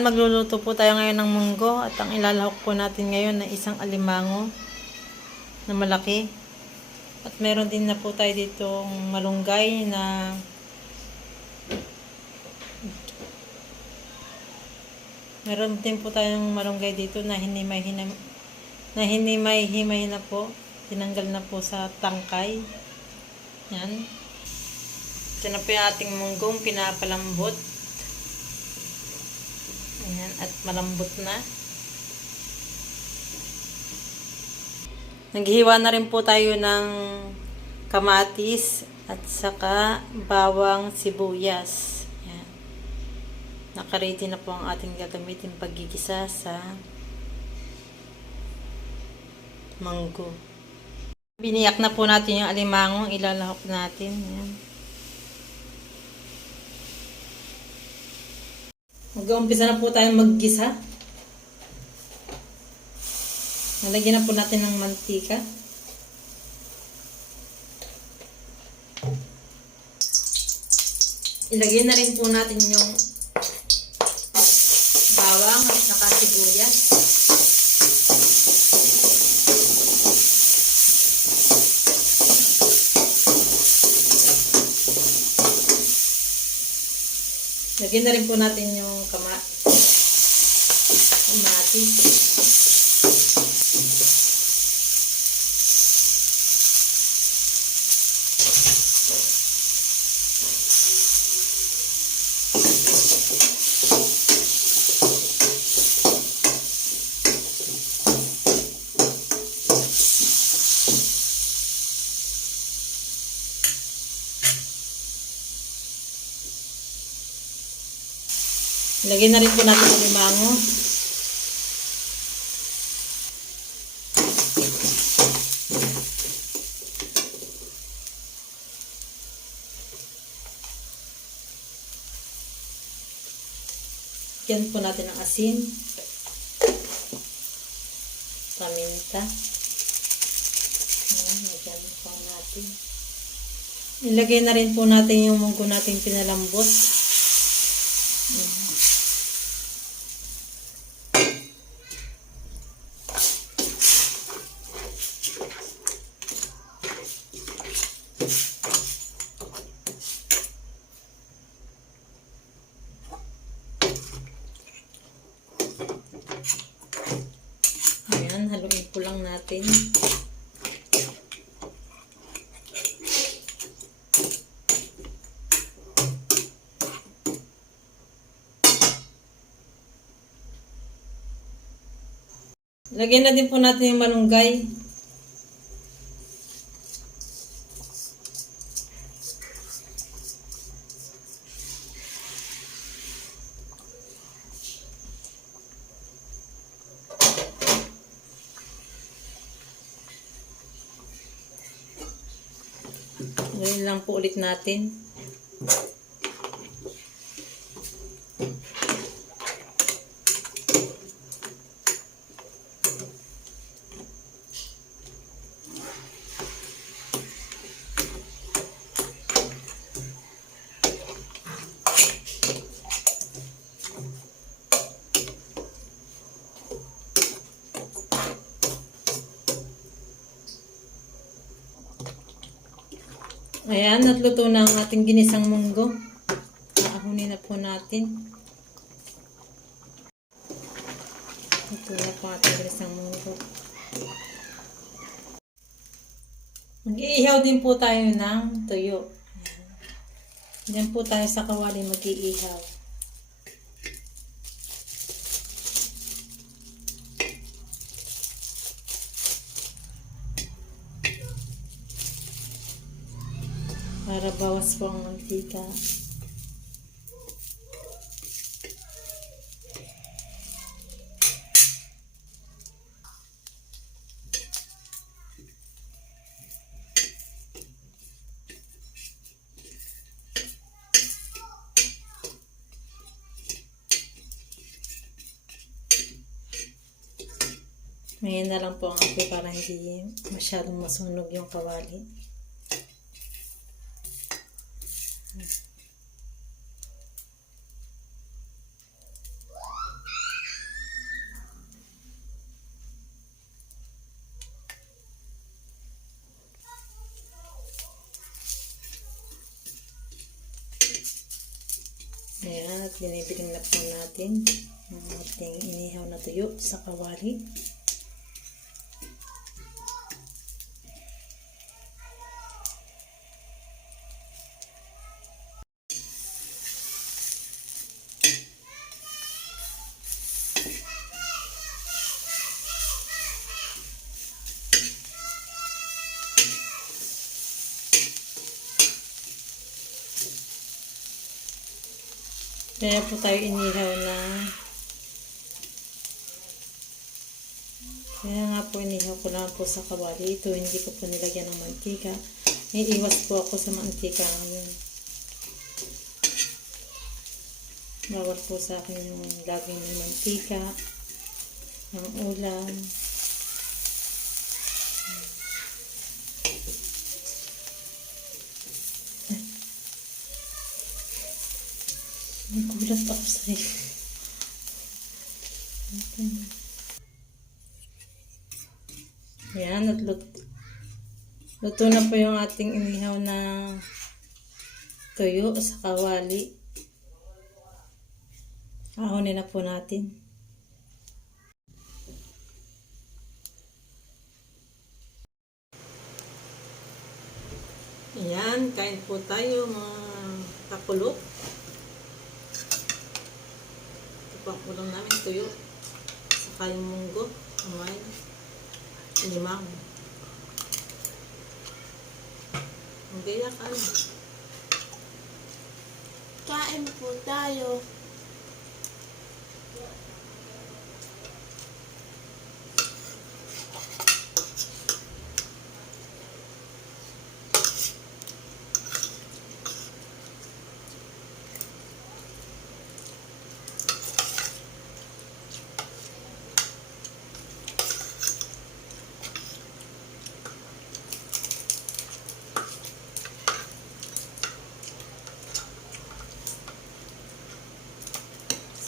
Ayan, magluluto po tayo ngayon ng munggo at ang ilalahok po natin ngayon na isang alimango na malaki. At meron din na po tayo ditong malunggay na meron din po tayong malunggay dito na hinimay hinam, na hinimay himay na po. Tinanggal na po sa tangkay. Yan. Ito na po yung ating munggong pinapalambot. At malambot na. Naghihiwa na rin po tayo ng kamatis at saka bawang sibuyas. Ayan. Nakaready na po ang ating gagamitin paggigisa sa manggo. Biniyak na po natin yung alimangong ilalahok natin. Ayan. Mag-uumpisa na po tayong maggisa. Nalagyan na po natin ng mantika. Ilagay na rin po natin yung bawang at saka sibuyas. Lagyan na rin po natin yung kama kamatis. Lagyan na rin po natin yung limango. Lagyan po natin ng asin. Paminta. Lagyan po natin. Ilagay na rin po natin yung munggo natin pinalambot. Ayan, haluin ko lang natin. Lagyan na din po natin yung malunggay. Ngayon lang po ulit natin. Ayan, natluto na ang ating ginisang munggo. Aahunin na po natin. Ito na po ating ginisang munggo. Mag-iihaw din po tayo ng tuyo. Diyan po tayo sa kawali mag-iihaw. Para bawas po ang mantika. Ngayon na lang po ang apoy para hindi masyadong masunog yung kawali. Ayan, at binibiling na po natin ang ating inihaw na tuyo sa kawali. Kaya po tayo inihaw na kaya nga po inihaw ko lang po sa kawali. Ito hindi ko po nilagyan ng mantika. May iwas po ako sa mantika ngayon. Bawal po sa akin yung laging ng mantika, ng ulam. Sa'yo. Yan, at lut luto na po yung ating inihaw na tuyo sa kawali. Ahonin na po natin. Ayan, kain po tayo mga kakulot. Ito po ang ulam namin tuyo. Saka yung munggo, amay, limang. Ang gaya ka ano? Kain po tayo.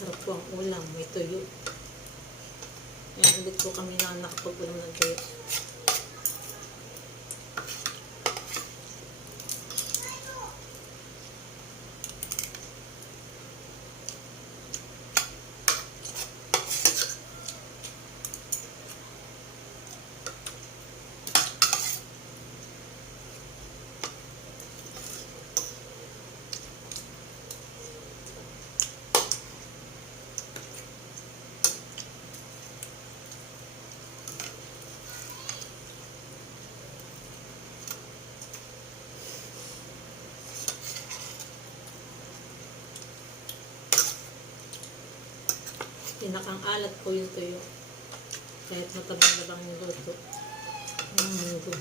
Sarap po ang ulam, may tuyo. Yan ulit po kami na nakapag-ulam ng tuyo. Pinakang alat po yung tuyo. Kahit matabang labang yung luto. Ang munggo.